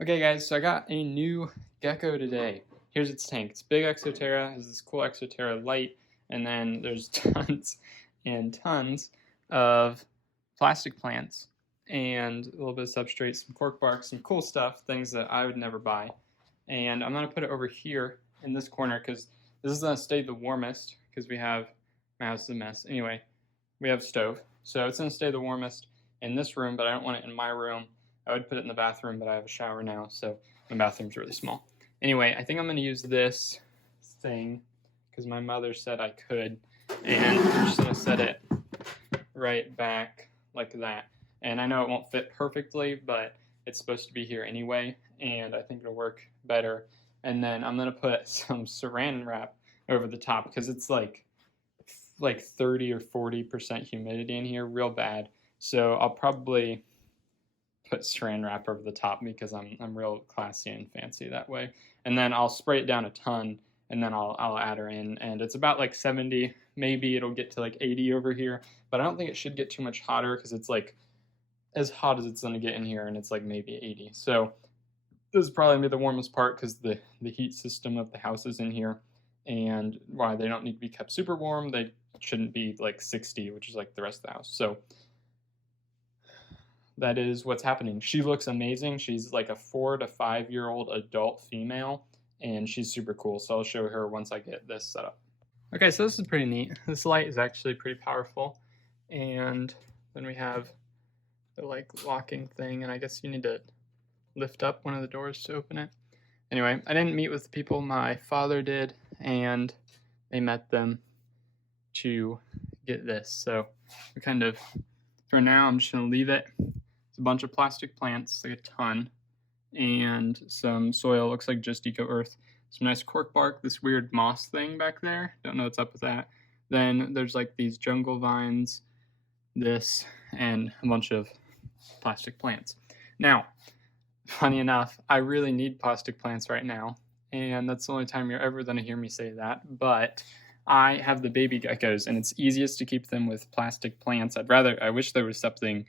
Okay guys, so I got a new gecko today. Here's its tank. It's big Exoterra, has this cool Exoterra light, and then there's tons and tons of plastic plants and a little bit of substrate, some cork bark, some cool stuff, things that I would never buy. And I'm gonna put it over here in this corner because this is gonna stay the warmest because we have, my house is a mess. Anyway, we have stove. So it's gonna stay the warmest in this room, but I don't want it in my room. I would put it in the bathroom, but I have a shower now, so my bathroom's really small. Anyway, I think I'm gonna use this thing because my mother said I could, and I'm just gonna set it right back like that. And I know it won't fit perfectly, but it's supposed to be here anyway, and I think it'll work better. And then I'm gonna put some saran wrap over the top because it's like 30 or 40% humidity in here, real bad. So I'll probably put saran wrap over the top because I'm real classy and fancy that way. And then I'll spray it down a ton, and then I'll add her in, and it's about like 70. Maybe it'll get to like 80 over here, but I don't think it should get too much hotter because it's like as hot as it's gonna get in here, and it's like maybe 80. So this is probably gonna be the warmest part because the heat system of the house is in here, and why they don't need to be kept super warm. They shouldn't be like 60, which is like the rest of the house. So that is what's happening. She looks amazing. She's like a 4 to 5 year old adult female, and she's super cool. So I'll show her once I get this set up. Okay, so this is pretty neat. This light is actually pretty powerful. And then we have the like locking thing, and I guess you need to lift up one of the doors to open it. Anyway, I didn't meet with the people. My father did, and they met them to get this. So we kind of, for now, I'm just gonna leave it. It's a bunch of plastic plants, like a ton, and some soil, looks like just eco earth. Some nice cork bark, this weird moss thing back there. Don't know what's up with that. Then there's like these jungle vines, this, and a bunch of plastic plants. Now, funny enough, I really need plastic plants right now, and that's the only time you're ever going to hear me say that, but I have the baby geckos, and it's easiest to keep them with plastic plants. I wish there was something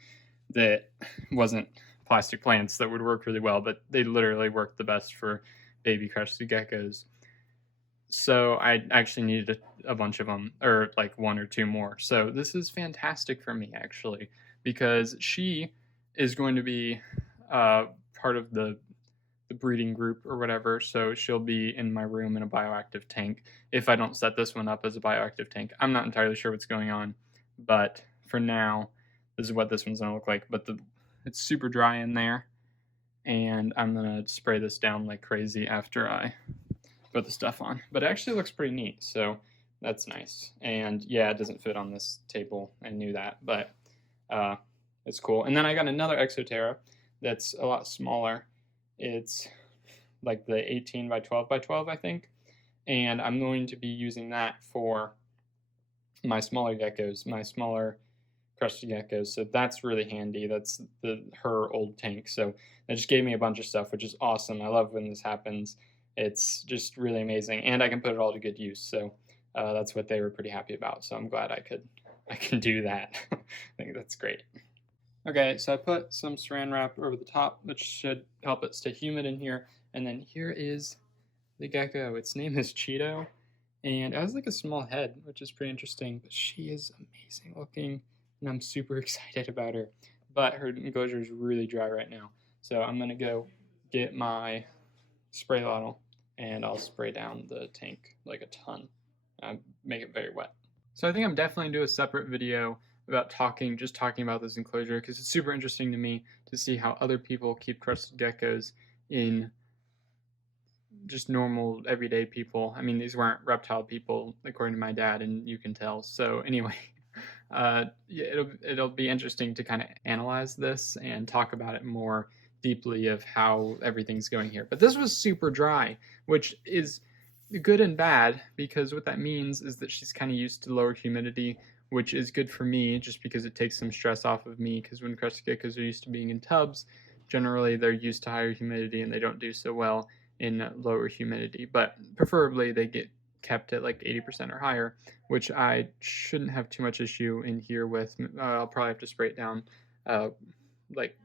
that wasn't plastic plants that would work really well, but they literally work the best for baby crested geckos. So I actually needed a bunch of them, or like one or two more. So this is fantastic for me, actually, because she is going to be part of the breeding group or whatever, so she'll be in my room in a bioactive tank if I don't set this one up as a bioactive tank. I'm not entirely sure what's going on, but for now, this is what this one's gonna look like. But it's super dry in there, and I'm gonna spray this down like crazy after I put the stuff on. But it actually looks pretty neat, so that's nice. And yeah, it doesn't fit on this table. I knew that, but it's cool. And then I got another Exoterra that's a lot smaller. It's like the 18 by 12 by 12, I think. And I'm going to be using that for my smaller geckos, my smaller crested geckos. So that's really handy. That's her old tank. So that just gave me a bunch of stuff, which is awesome. I love when this happens. It's just really amazing. And I can put it all to good use. So that's what they were pretty happy about. So I'm glad I can do that. I think that's great. Okay, so I put some saran wrap over the top, which should help it stay humid in here. And then here is the gecko. Its name is Cheeto, and it has like a small head, which is pretty interesting, but she is amazing looking, and I'm super excited about her. But her enclosure is really dry right now. So I'm gonna go get my spray bottle, and I'll spray down the tank like a ton. Make it very wet. So I think I'm definitely gonna do a separate video about just talking about this enclosure, because it's super interesting to me to see how other people keep crested geckos in just normal everyday people. I mean, these weren't reptile people according to my dad, and you can tell. So anyway, yeah, it'll be interesting to kind of analyze this and talk about it more deeply of how everything's going here. But this was super dry, which is good and bad, because what that means is that she's kind of used to lower humidity, which is good for me just because it takes some stress off of me, because when crested geckos are used to being in tubs, generally they're used to higher humidity and they don't do so well in lower humidity, but preferably they get kept at like 80% or higher, which I shouldn't have too much issue in here with. I'll probably have to spray it down like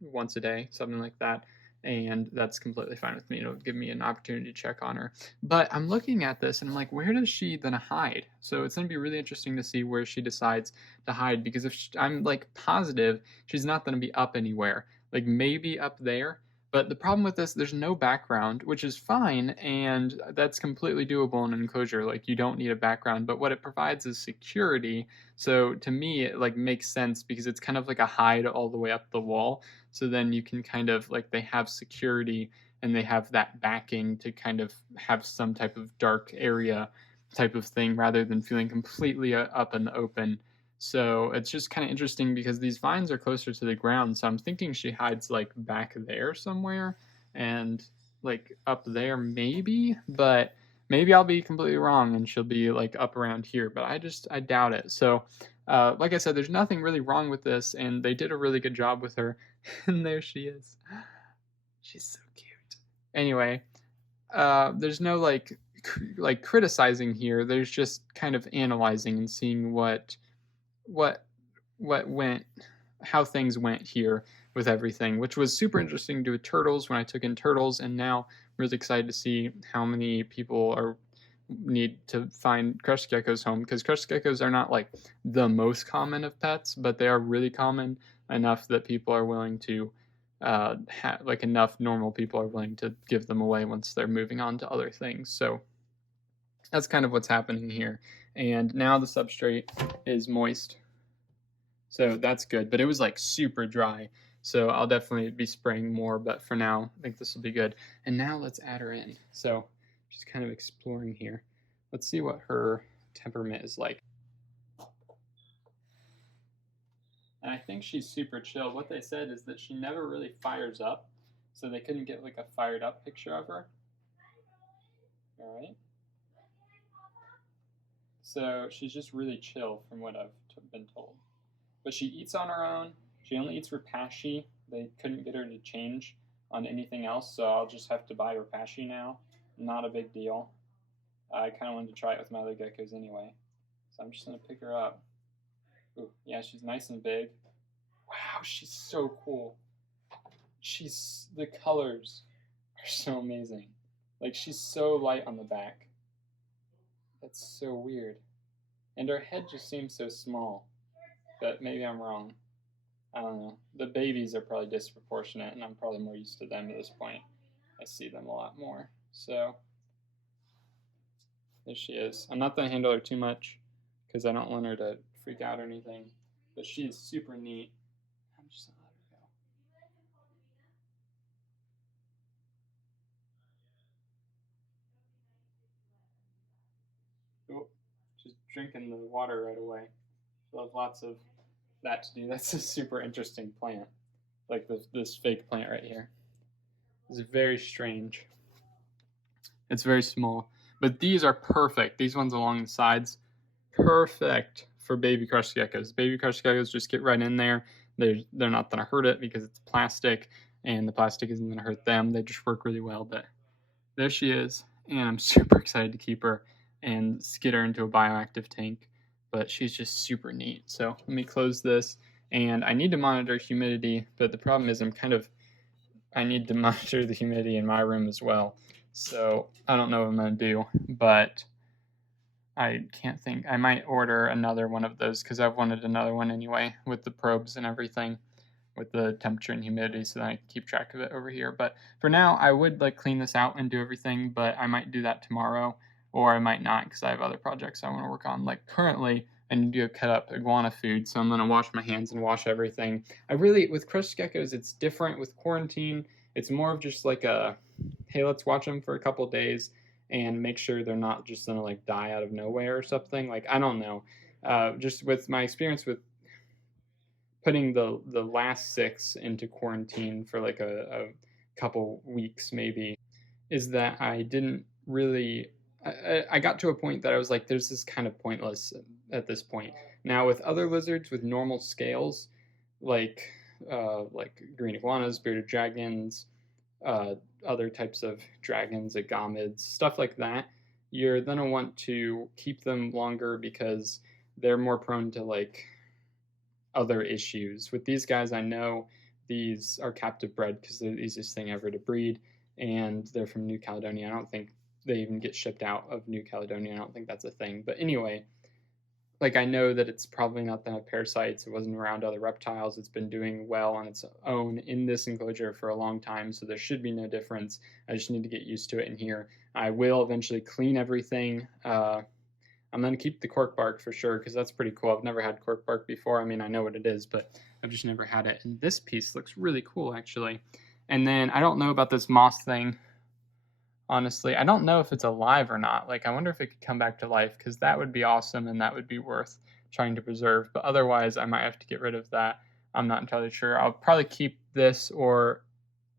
once a day, something like that, and that's completely fine with me. It'll give me an opportunity to check on her. But I'm looking at this and I'm like, where does she then hide? So it's going to be really interesting to see where she decides to hide, because if I'm like positive she's not going to be up anywhere, like maybe up there. But the problem with this, there's no background, which is fine, and that's completely doable in an enclosure. Like, you don't need a background, but what it provides is security. So to me, it like makes sense because it's kind of like a hide all the way up the wall. So then you can kind of like, they have security and they have that backing to kind of have some type of dark area type of thing rather than feeling completely up in the open. So it's just kind of interesting because these vines are closer to the ground. So I'm thinking she hides like back there somewhere and like up there maybe, but maybe I'll be completely wrong and she'll be like up around here, but I doubt it. So like I said, there's nothing really wrong with this, and they did a really good job with her. And there she is. She's so cute. Anyway, there's no like criticizing here. There's just kind of analyzing and seeing what went, how things went here with everything, which was super interesting to do with turtles when I took in turtles, and now I'm really excited to see how many people need to find crested geckos home, because crested geckos are not like the most common of pets, but they are really common enough that people are willing to like enough normal people are willing to give them away once they're moving on to other things. So that's kind of what's happening here. And now the substrate is moist, so that's good, but it was like super dry. So I'll definitely be spraying more, but for now, I think this will be good. And now let's add her in. So just kind of exploring here. Let's see what her temperament is like. And I think she's super chill. What they said is that she never really fires up, so they couldn't get like a fired up picture of her. All right. So she's just really chill from what I've been told. But she eats on her own. She only eats Repashy. They couldn't get her to change on anything else, so I'll just have to buy Repashy now. Not a big deal. I kind of wanted to try it with my other geckos anyway. So I'm just going to pick her up. Ooh, yeah, she's nice and big. Wow, she's so cool. The colors are so amazing. Like, she's so light on the back. That's so weird. And her head just seems so small. But maybe I'm wrong. I don't know. The babies are probably disproportionate, and I'm probably more used to them at this point. I see them a lot more. So there she is. I'm not going to handle her too much because I don't want her to freak out or anything. But she's super neat. I'm just going to let her go. Oh, she's drinking the water right away. She'll have lots of that to do. That's a super interesting plant. Like this fake plant right here. It's very strange. It's very small. But these are perfect. These ones along the sides, perfect for baby crested geckos. Baby crested geckos just get right in there. They're not going to hurt it because it's plastic, and the plastic isn't going to hurt them. They just work really well. But there she is, and I'm super excited to keep her and get her into a bioactive tank. But she's just super neat. So let me close this, and I need to monitor humidity, but the problem is I need to monitor the humidity in my room as well. So I don't know what I'm going to do, but I can't think. I might order another one of those because I've wanted another one anyway with the probes and everything, with the temperature and humidity, so that I can keep track of it over here. But for now, I would like clean this out and do everything, but I might do that tomorrow, or I might not because I have other projects I want to work on. Like currently, I need to go cut up iguana food, so I'm going to wash my hands and wash everything. With crested geckos, it's different with quarantine. It's more of just like hey, let's watch them for a couple days and make sure they're not just gonna like die out of nowhere or something. Like, I don't know. Just with my experience with putting the last 6 into quarantine for like a couple weeks maybe, is that I didn't really. I got to a point that I was like, this is kind of pointless at this point. Now with other lizards with normal scales, like green iguanas, bearded dragons, other types of dragons, agamids, stuff like that, you're going to want to keep them longer because they're more prone to like other issues. With these guys, I know these are captive bred because they're the easiest thing ever to breed, and they're from New Caledonia. I don't think they even get shipped out of New Caledonia. I don't think that's a thing. But anyway, like I know that it's probably not going to have parasites. It wasn't around other reptiles. It's been doing well on its own in this enclosure for a long time, so there should be no difference. I just need to get used to it in here. I will eventually clean everything. I'm going to keep the cork bark for sure because that's pretty cool. I've never had cork bark before. I mean, I know what it is, but I've just never had it. And this piece looks really cool, actually. And then I don't know about this moss thing. Honestly, I don't know if it's alive or not. Like, I wonder if it could come back to life, because that would be awesome and that would be worth trying to preserve. But otherwise, I might have to get rid of that. I'm not entirely sure. I'll probably keep this or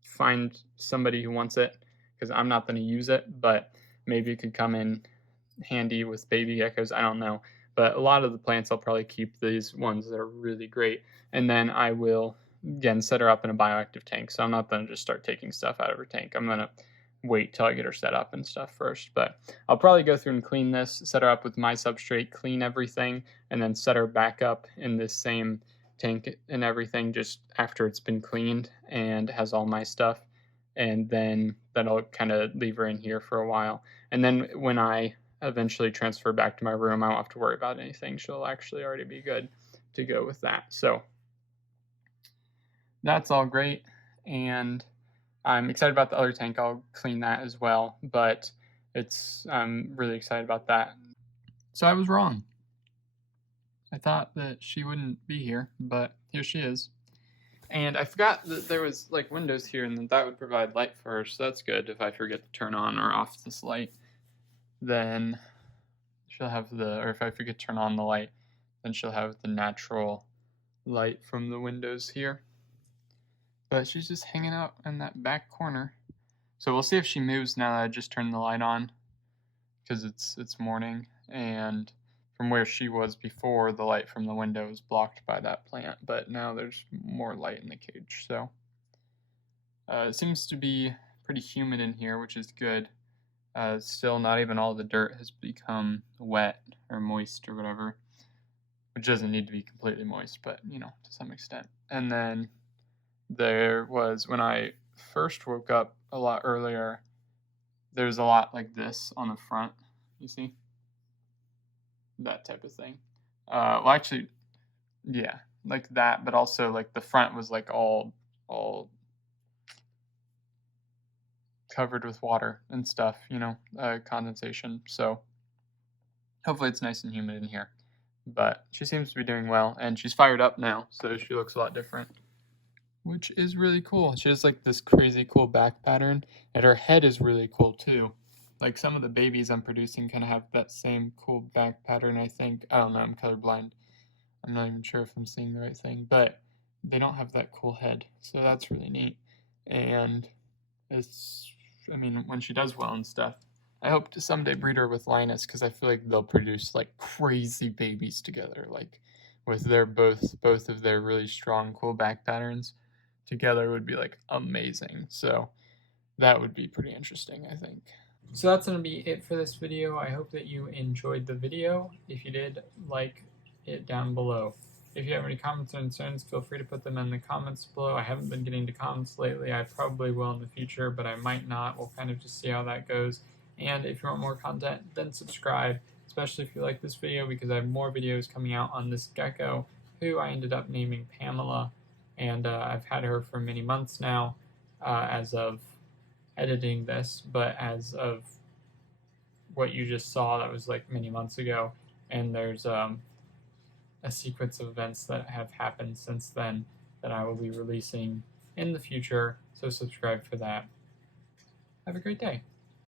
find somebody who wants it, because I'm not going to use it, but maybe it could come in handy with baby geckos. I don't know. But a lot of the plants, I'll probably keep these ones that are really great. And then I will, again, set her up in a bioactive tank. So I'm not going to just start taking stuff out of her tank. I'm going to wait till I get her set up and stuff first. But I'll probably go through and clean this, set her up with my substrate, clean everything, and then set her back up in this same tank and everything just after it's been cleaned and has all my stuff. And then I'll kind of leave her in here for a while. And then when I eventually transfer back to my room, I won't have to worry about anything. She'll actually already be good to go with that. So that's all great. And I'm excited about the other tank. I'll clean that as well, but I'm really excited about that. So I was wrong. I thought that she wouldn't be here, but here she is. And I forgot that there was like windows here and that would provide light for her, so that's good. If I forget to turn on or off this light, then she'll have or if I forget to turn on the light, then she'll have the natural light from the windows here. But she's just hanging out in that back corner. So we'll see if she moves now that I just turned the light on, because it's morning, and from where she was before, the light from the window was blocked by that plant, but now there's more light in the cage. So it seems to be pretty humid in here, which is good. Still, not even all the dirt has become wet or moist or whatever, which doesn't need to be completely moist, but you know, to some extent. And then there was, when I first woke up a lot earlier, there's a lot like this on the front, you see? That type of thing. Well, actually, yeah, like that, but also like the front was like all covered with water and stuff, you know, condensation. So hopefully it's nice and humid in here. But she seems to be doing well, and she's fired up now, so she looks a lot different, which is really cool. She has like this crazy cool back pattern, and her head is really cool too. Like some of the babies I'm producing kind of have that same cool back pattern, I think. I don't know, I'm colorblind. I'm not even sure if I'm seeing the right thing, but they don't have that cool head, so that's really neat. And I mean, when she does well and stuff, I hope to someday breed her with Linus, because I feel like they'll produce like crazy babies together, like with their both of their really strong, cool back patterns together would be like amazing. So that would be pretty interesting, I think. So that's going to be it for this video. I hope that you enjoyed the video. If you did, like it down below. If you have any comments or concerns, feel free to put them in the comments below. I haven't been getting to comments lately. I probably will in the future, but I might not. We'll kind of just see how that goes. And if you want more content, then subscribe, especially if you like this video, because I have more videos coming out on this gecko, who I ended up naming Pamela. And I've had her for many months now, as of editing this, but as of what you just saw, that was like many months ago. And there's a sequence of events that have happened since then that I will be releasing in the future, so subscribe for that. Have a great day.